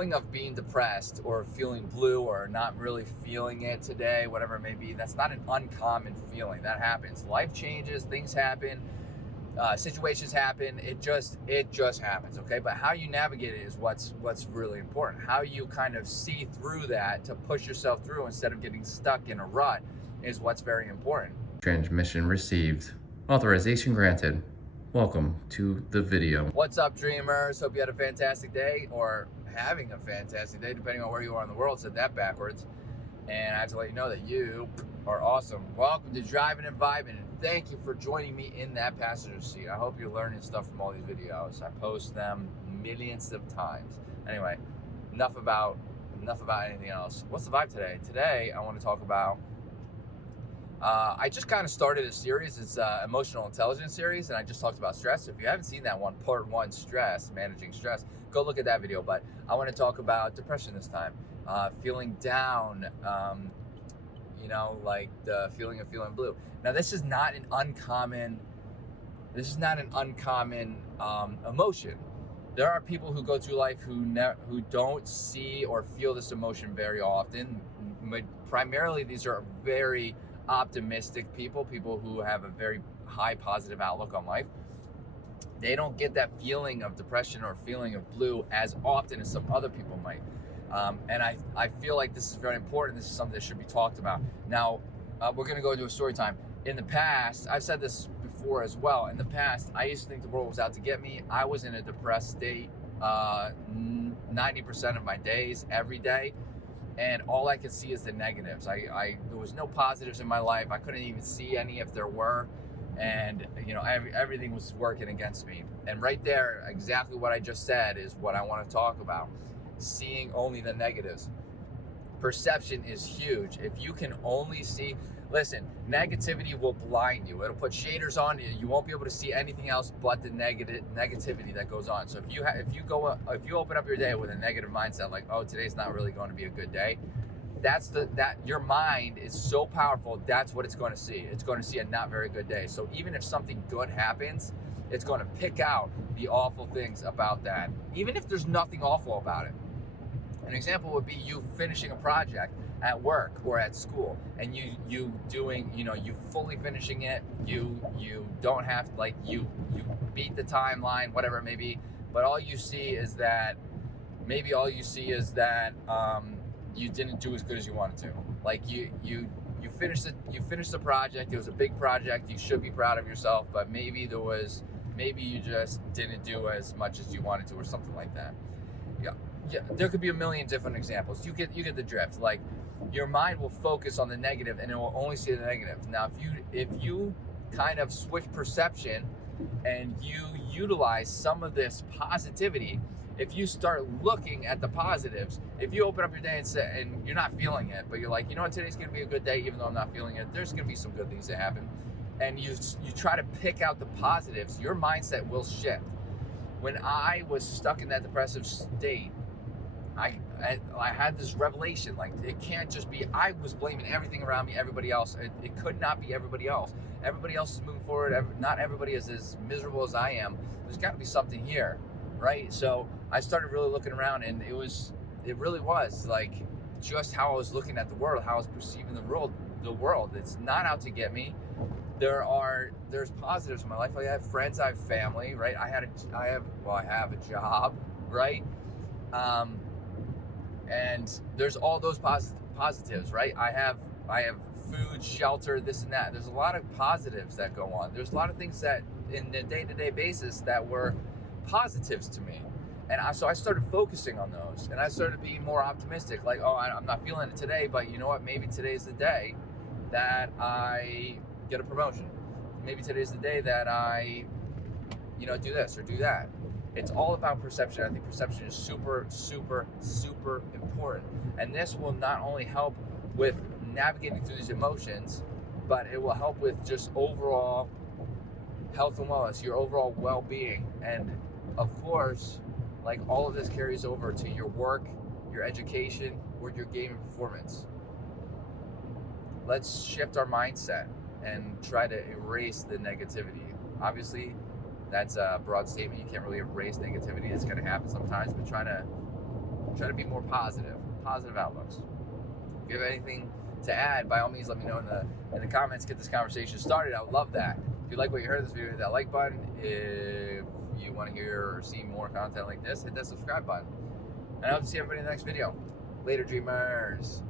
feeling of being depressed or feeling blue or not really feeling it today, whatever it may be, that's not an uncommon feeling. That happens. Life changes, things happen, situations happen. It just happens. Okay, but how you navigate it is what's really important. How you kind of see through that to push yourself through instead of getting stuck in a rut is what's very important. Transmission received. Authorization granted. Welcome to the video. What's up, dreamers? Hope you had a fantastic day, or having a fantastic day, depending on where you are in the world. Said that backwards. And I have to let you know that you are awesome. Welcome to Driving and Vibing, and thank you for joining me in that passenger seat. I hope you're learning stuff from all these videos. I post them millions of times. Anyway, enough about anything else. What's the vibe today? Today, I want to talk about I just kind of started a series. It's emotional intelligence series, and I just talked about stress. If you haven't seen that one, part 1, stress, managing stress, go look at that video. But I want to talk about depression this time, feeling down, like the feeling of feeling blue. Now, this is not an uncommon emotion. There are people who go through life who don't see or feel this emotion very often. Primarily, these are very optimistic people who have a very high positive outlook on life. They don't get that feeling of depression or feeling of blue as often as some other people might. And I feel like this is very important. This is something that should be talked about. Now, we're going to go into a story time. In the past, I've said this before as well. In the past, I used to think the world was out to get me. I was in a depressed state 90% of my days, every day. And all I could see is the negatives. There was no positives in my life. I couldn't even see any if there were. And, everything was working against me. And right there, exactly what I just said is what I want to talk about. Seeing only the negatives. Perception is huge. If you can only see, listen, negativity will blind you. It'll put shaders on you. You won't be able to see anything else but the negativity that goes on. So if you open up your day with a negative mindset, like, oh, today's not really going to be a good day, that your mind is so powerful. That's what it's going to see. It's going to see a not very good day. So even if something good happens, it's going to pick out the awful things about that, even if there's nothing awful about it. An example would be you finishing a project at work or at school, and you fully finishing it. You don't have to, you beat the timeline, whatever it may be, but all you see is that you didn't do as good as you wanted to. Like you finished the project. It was a big project. You should be proud of yourself, but maybe you just didn't do as much as you wanted to, or something like that. Yeah, there could be a million different examples. You get the drift. Like, your mind will focus on the negative, and it will only see the negative. Now, if you kind of switch perception and you utilize some of this positivity, if you start looking at the positives, if you open up your day and you're not feeling it, but you're like, you know what, today's gonna be a good day, even though I'm not feeling it. There's gonna be some good things that happen, and you try to pick out the positives. Your mindset will shift. When I was stuck in that depressive state, I had this revelation, like, it can't just be, I was blaming everything around me, everybody else. It could not be everybody else. Everybody else is moving forward. Not everybody is as miserable as I am. There's got to be something here, right? So I started really looking around, and it really was like just how I was looking at the world, how I was perceiving the world. It's not out to get me. There's positives in my life. Like, I have friends, I have family, right? I have a job, right? And there's all those positives, right? I have food, shelter, this and that. There's a lot of positives that go on. There's a lot of things that in the day-to-day basis that were positives to me. And so I started focusing on those, and I started being more optimistic. Like, oh, I'm not feeling it today, but you know what? Maybe today's the day that I get a promotion. Maybe today's the day that I, do this or do that. It's all about perception. I think perception is super, super, super important. And this will not only help with navigating through these emotions, but it will help with just overall health and wellness, your overall well-being. And of course, like, all of this carries over to your work, your education, or your gaming performance. Let's shift our mindset and try to erase the negativity. Obviously, that's a broad statement. You can't really erase negativity. It's going to happen sometimes, but trying to Try to be more positive outlooks. If you have anything to add, by all means, let me know in the comments. Get this conversation started. I would love that. If you like what you heard in this video, hit that like button. If you want to hear or see more content like this, hit that subscribe button. And I hope to see everybody in the next video. Later, dreamers.